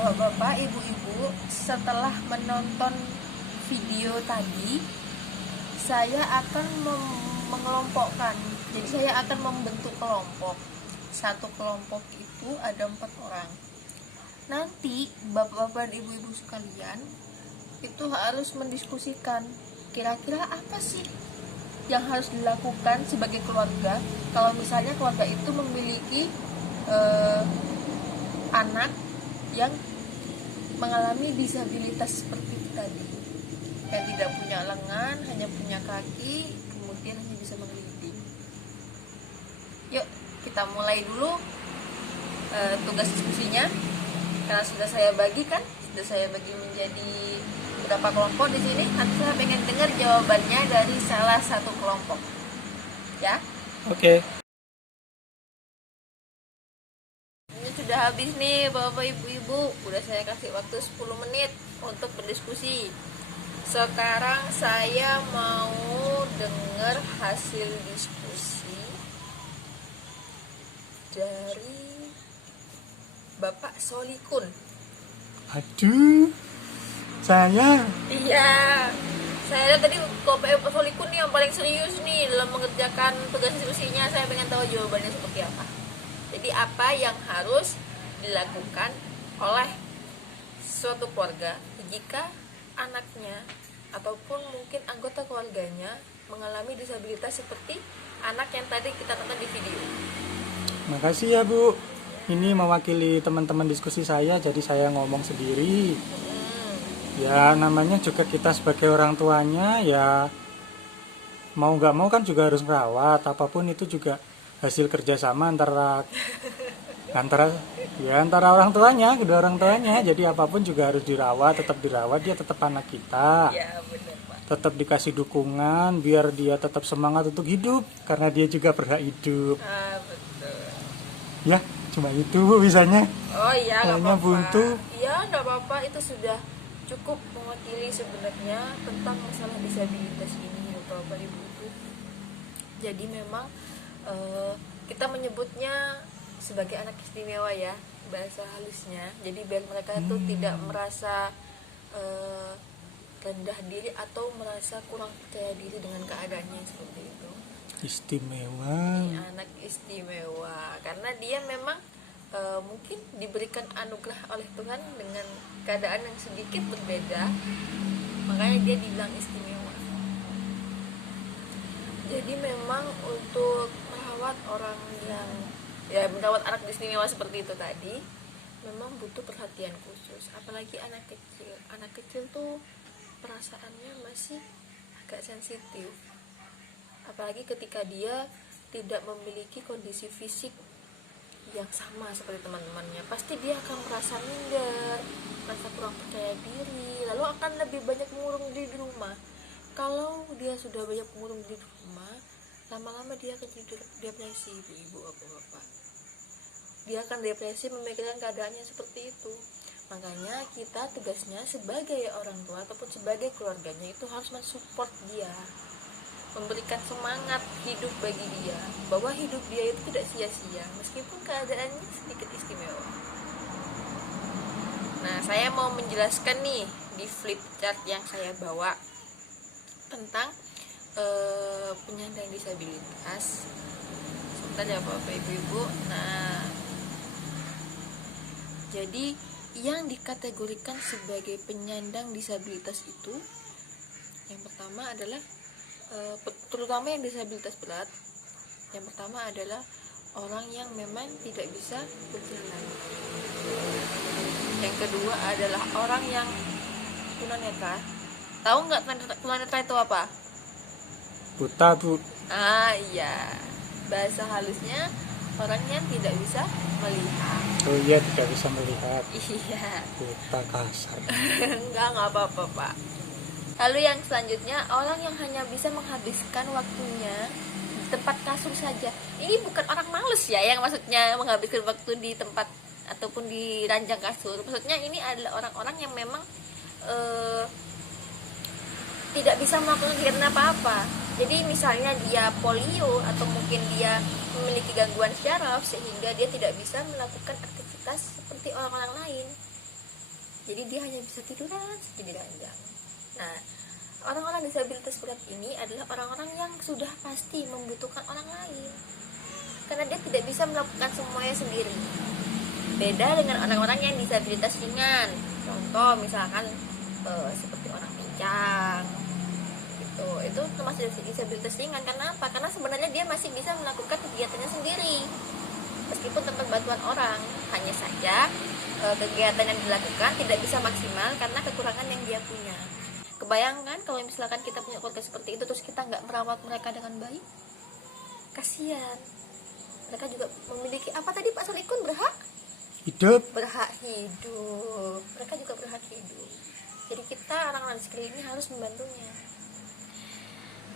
Bapak, ibu-ibu, setelah menonton video tadi, saya akan mengelompokkan. Jadi saya akan membentuk kelompok. Satu kelompok itu ada 4 orang. Nanti bapak-bapak dan ibu-ibu sekalian itu harus mendiskusikan kira-kira apa sih yang harus dilakukan sebagai keluarga kalau misalnya keluarga itu memiliki anak yang mengalami disabilitas seperti itu tadi, yang tidak punya lengan, hanya punya kaki, kemudian hanya bisa menggelinding. Yuk kita mulai dulu tugas diskusinya. Karena sudah saya bagi menjadi beberapa kelompok di sini. Nanti saya pengen dengar jawabannya dari salah satu kelompok. Ya? Oke. Ini sudah habis nih Bapak Ibu-ibu. Udah saya kasih waktu 10 menit untuk berdiskusi. Sekarang saya mau dengar hasil diskusi dari Bapak Solikun. Aduh, saya. Iya, saya lihat tadi Bapak Solikun nih yang paling serius nih dalam mengerjakan tugas diskusinya. Saya pengen tahu jawabannya seperti apa. Jadi apa yang harus dilakukan oleh suatu keluarga jika anaknya ataupun mungkin anggota keluarganya mengalami disabilitas seperti anak yang tadi kita tonton di video. Makasih ya Bu. Ini mewakili teman-teman diskusi saya, jadi saya ngomong sendiri. Ya namanya juga kita sebagai orang tuanya, ya mau nggak mau kan juga harus merawat. Apapun itu juga hasil kerjasama antara orang tuanya, kedua orang tuanya. Jadi apapun juga harus dirawat, dia tetap anak kita. Ya, benar, Pak. Tetap dikasih dukungan biar dia tetap semangat untuk hidup karena dia juga berhak hidup. Betul. Ya, cuma itu Bu bisanya. Oh iya, nggak Kayaknya apa-apa. buntu. Iya, nggak apa-apa. Itu sudah cukup mewakili sebenarnya tentang masalah disabilitas ini, Bapak Ibu. Jadi memang kita menyebutnya sebagai anak istimewa ya, bahasa halusnya. Jadi biar mereka itu tidak merasa rendah diri atau merasa kurang percaya diri dengan keadaannya seperti itu. Istimewa. Ini anak istimewa karena dia memang mungkin diberikan anugerah oleh Tuhan dengan keadaan yang sedikit berbeda, makanya dia dibilang istimewa. Jadi memang untuk merawat merawat anak istimewa seperti itu tadi memang butuh perhatian khusus, apalagi anak kecil. Anak kecil tuh perasaannya masih agak sensitif, apalagi ketika dia tidak memiliki kondisi fisik yang sama seperti teman-temannya. Pasti dia akan merasa minder, merasa kurang percaya diri, lalu akan lebih banyak mengurung diri di rumah. Kalau dia sudah banyak mengurung diri di rumah, lama-lama dia akan jadi depresi, ibu-ibu, bapak-bapak. Dia akan depresi memikirkan keadaannya seperti itu. Makanya kita tugasnya sebagai orang tua ataupun sebagai keluarganya itu harus mensupport dia, memberikan semangat hidup bagi dia, bahwa hidup dia itu tidak sia-sia meskipun keadaannya sedikit istimewa. Nah, saya mau menjelaskan nih di flip chart yang saya bawa tentang penyandang disabilitas. Sebentar ya Bapak Ibu. Nah, jadi yang dikategorikan sebagai penyandang disabilitas itu yang pertama adalah terutama yang disabilitas berat. Yang pertama adalah orang yang memang tidak bisa berjalan. Yang kedua adalah orang yang tunanetra. Tahu nggak tunanetra itu apa? Buta Bu. Iya, bahasa halusnya orang yang tidak bisa melihat. Oh iya, tidak bisa melihat. Iya. Buta kasar. Enggak apa-apa Pak. Lalu yang selanjutnya, orang yang hanya bisa menghabiskan waktunya di tempat kasur saja. Ini bukan orang males ya, yang maksudnya menghabiskan waktu di tempat ataupun di ranjang kasur. Maksudnya ini adalah orang-orang yang memang tidak bisa melakukan kegiatan apa-apa. Jadi misalnya dia polio atau mungkin dia memiliki gangguan syaraf sehingga dia tidak bisa melakukan aktivitas seperti orang-orang lain. jadi dia hanya bisa tiduran saja di ranjang. Nah, orang-orang disabilitas berat ini adalah orang-orang yang sudah pasti membutuhkan orang lain, karena dia tidak bisa melakukan semuanya sendiri. Beda dengan orang-orang yang disabilitas ringan, contoh misalkan seperti orang pincang gitu. Itu termasuk disabilitas ringan. Karena apa? Karena sebenarnya dia masih bisa melakukan kegiatannya sendiri meskipun tanpa bantuan orang. Hanya saja kegiatan yang dilakukan tidak bisa maksimal karena kekurangan yang dia punya. Kebayangkan kalau misalkan kita punya keluarga seperti itu terus kita nggak merawat mereka dengan baik, kasihan. Mereka juga memiliki apa tadi Pak Solikun, berhak Hidup. Mereka juga berhak hidup. Jadi kita orang-orang di sekeliling ini harus membantunya.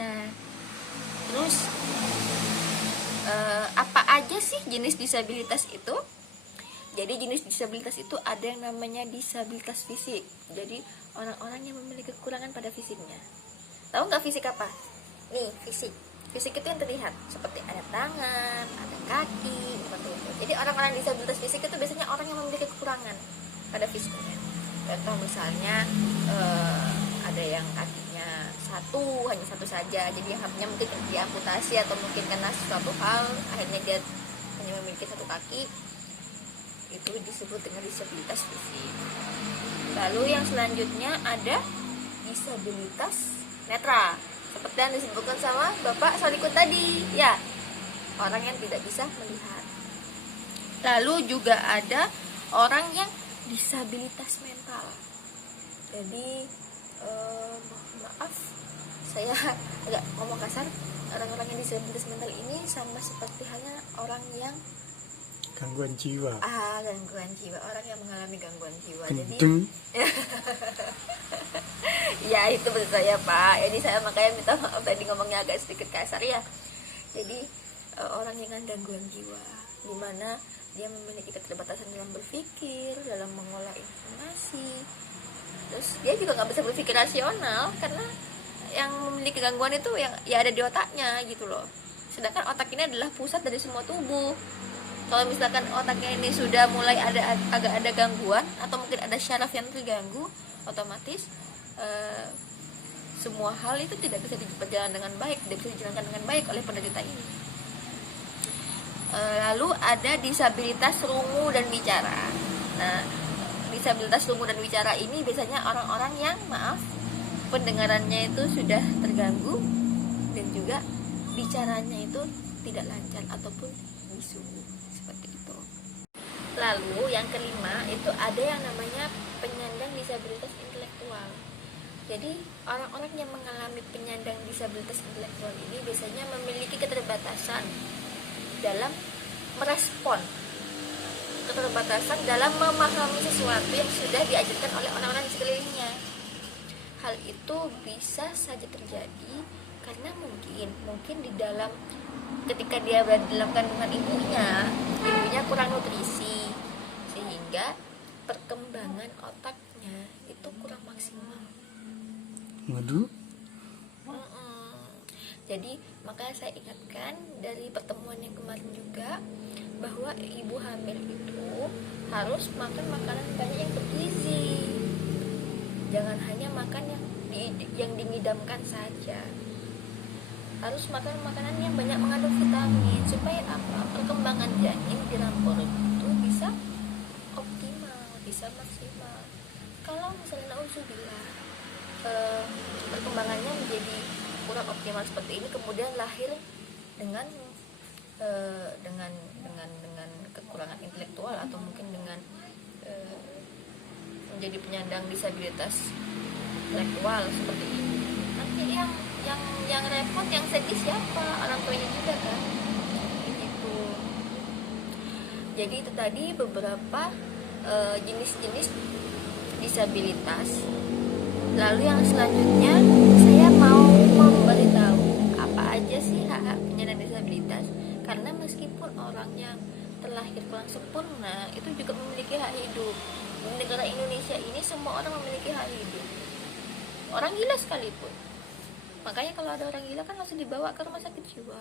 Nah, terus apa aja sih jenis disabilitas itu? Jadi jenis disabilitas itu ada yang namanya disabilitas fisik. Jadi orang-orang yang memiliki kekurangan pada fisiknya. Tahu nggak fisik apa? Nih, fisik. Fisik itu yang terlihat, seperti ada tangan, ada kaki, seperti itu. Jadi orang-orang disabilitas fisik itu biasanya orang yang memiliki kekurangan pada fisiknya. Contoh misalnya ada yang kakinya hanya satu saja, jadi yang harusnya mungkin diamputasi atau mungkin karena suatu hal akhirnya dia hanya memiliki satu kaki. Itu disebut dengan disabilitas fisik. Lalu yang selanjutnya ada disabilitas netra, seperti yang disebutkan sama Bapak Solikun tadi, ya, orang yang tidak bisa melihat. Lalu juga ada orang yang disabilitas mental. Jadi maaf, saya agak ngomong kasar. Orang-orang yang disabilitas mental ini sama seperti halnya orang yang Gangguan jiwa. Gangguan jiwa, orang yang mengalami gangguan jiwa. Gendeng. Jadi ya itu betul saya Pak. Jadi saya makanya minta maaf tadi ngomongnya agak sedikit kasar ya. Jadi orang dengan gangguan jiwa, di mana dia memiliki keterbatasan dalam berpikir, dalam mengolah informasi. Terus dia juga nggak bisa berpikir rasional karena yang memiliki gangguan itu yang ya ada di otaknya gitu loh. Sedangkan otak ini adalah pusat dari semua tubuh. Kalau misalkan otaknya ini sudah mulai agak ada gangguan atau mungkin ada syaraf yang terganggu, otomatis semua hal itu tidak bisa berjalan dengan baik, tidak bisa dijalankan dengan baik oleh penderita ini. Lalu ada disabilitas rungu dan bicara. Nah, disabilitas rungu dan bicara ini biasanya orang-orang yang pendengarannya itu sudah terganggu dan juga bicaranya itu tidak lancar ataupun bisu, seperti itu. Lalu yang kelima itu ada yang namanya penyandang disabilitas intelektual. Jadi orang-orang yang mengalami penyandang disabilitas intelektual ini biasanya memiliki keterbatasan dalam merespon, keterbatasan dalam memahami sesuatu yang sudah diajarkan oleh orang-orang di sekelilingnya. Hal itu bisa saja terjadi karena mungkin di dalam ketika dia berada dalam kandungan ibunya kurang nutrisi sehingga perkembangan otaknya itu kurang maksimal. Waduh. Jadi makanya saya ingatkan dari pertemuan yang kemarin juga bahwa ibu hamil itu harus makan makanan banyak yang bergizi. Jangan hanya makan yang dingidamkan saja. Harus makan makanan yang banyak mengandung vitamin supaya apa? Perkembangan janin di dalam perut itu bisa optimal, bisa maksimal. Kalau misalnya nauzubillah perkembangannya menjadi kurang optimal seperti ini, kemudian lahir dengan kekurangan intelektual atau mungkin dengan menjadi penyandang disabilitas intelektual seperti ini, nanti yang repot, yang sedih siapa? Orang tuanya juga kan, gitu. Jadi itu tadi beberapa jenis-jenis disabilitas. Lalu yang selanjutnya saya mau memberitahu apa aja sih hak-hak penyandang disabilitas, karena meskipun orang yang terlahir kurang sempurna itu juga memiliki hak hidup. Di negara Indonesia ini semua orang memiliki hak hidup, orang gila sekalipun. Makanya kalau ada orang gila kan langsung dibawa ke rumah sakit jiwa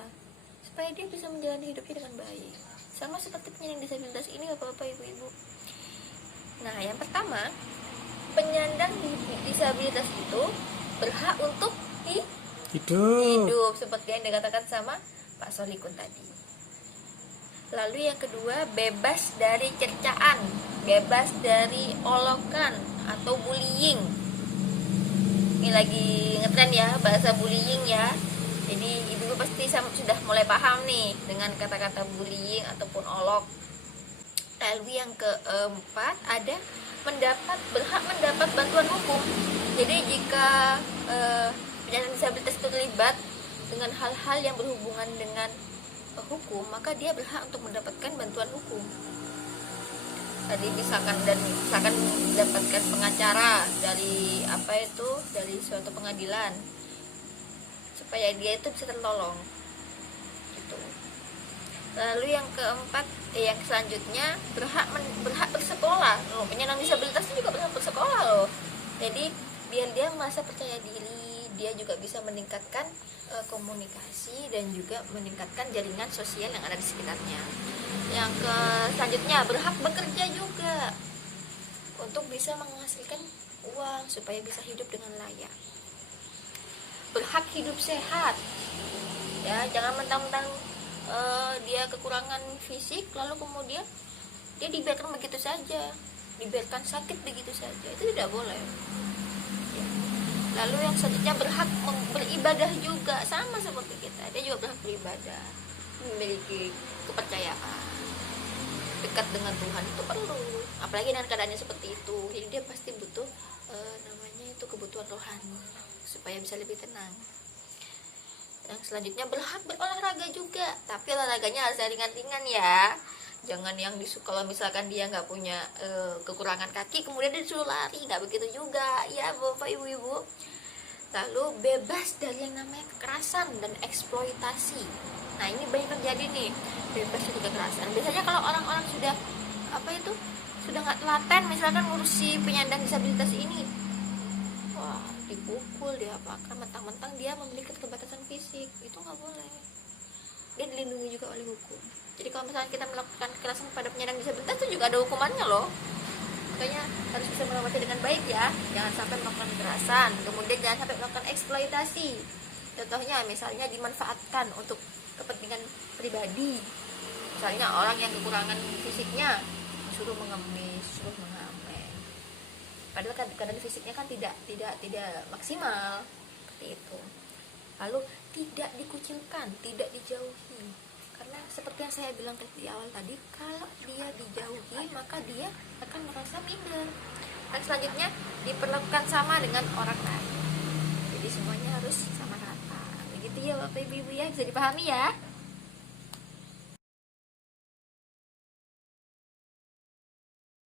supaya dia bisa menjalani hidupnya dengan baik. Sama seperti penyandang disabilitas ini, bapak-bapak, ibu-ibu. Nah, yang pertama, penyandang disabilitas itu berhak untuk Hidup. hidup seperti yang dikatakan sama Pak Solikun tadi. Lalu yang kedua, bebas dari cercaan, bebas dari olokan atau bullying. Ini lagi ngetren ya bahasa bullying ya. Jadi ibu pasti sudah mulai paham nih dengan kata-kata bullying ataupun olok. Lalu yang keempat, ada berhak mendapat bantuan hukum. Jadi jika penyandang disabilitas itu terlibat dengan hal-hal yang berhubungan dengan hukum, maka dia berhak untuk mendapatkan bantuan hukum. Tadi misalkan mendapatkan pengacara dari dari suatu pengadilan supaya dia itu bisa tertolong gitu. Lalu yang keempat, yang selanjutnya berhak bersekolah. Penyandang disabilitas itu juga berhak bersekolah loh. Jadi biar dia merasa percaya diri, dia juga bisa meningkatkan komunikasi dan juga meningkatkan jaringan sosial yang ada di sekitarnya. Yang selanjutnya, berhak bekerja juga untuk bisa menghasilkan uang supaya bisa hidup dengan layak. Berhak hidup sehat, ya jangan mentang-mentang dia kekurangan fisik lalu kemudian dia dibiarkan begitu saja, dibiarkan sakit begitu saja, itu tidak boleh. Ya. Lalu yang selanjutnya, berhak beribadah juga, sama seperti kita, dia juga berhak beribadah, memiliki kepercayaan dekat dengan Tuhan itu perlu, apalagi dengan keadaannya seperti itu. Jadi dia pasti butuh kebutuhan rohani supaya bisa lebih tenang. Yang selanjutnya, berhak berolahraga juga, tapi olahraganya harus ringan-ringan ya. Jangan yang kalau misalkan dia nggak punya kekurangan kaki kemudian dia disuruh lari, nggak begitu juga ya bapak ibu-ibu. Lalu bebas dari yang namanya kekerasan dan eksploitasi. Nah ini banyak terjadi nih, bebas dari kekerasan. Biasanya kalau orang-orang sudah sudah nggak telaten misalkan ngurusi penyandang disabilitas ini, wah dipukul, diapakan, mentang-mentang dia memiliki keterbatasan fisik, itu nggak boleh. Dia dilindungi juga oleh hukum. Jadi kalau misalnya kita melakukan kekerasan pada penyandang disabilitas itu juga ada hukumannya loh. Makanya harus bisa melewati dengan baik ya. Jangan sampai melakukan kekerasan, kemudian jangan sampai melakukan eksploitasi. Contohnya misalnya dimanfaatkan untuk kepentingan pribadi. Misalnya orang yang kekurangan fisiknya disuruh mengemis, disuruh mengamen. Padahal kadang fisiknya kan tidak maksimal seperti itu. Lalu tidak dikucilkan, tidak dijauhi. Karena seperti yang saya bilang di awal tadi, kalau dia dijauhi maka dia akan merasa minder. Dan selanjutnya diperlakukan sama dengan orang lain. Jadi semuanya harus sama rata. Begitu ya Bapak Ibu ya, bisa dipahami ya.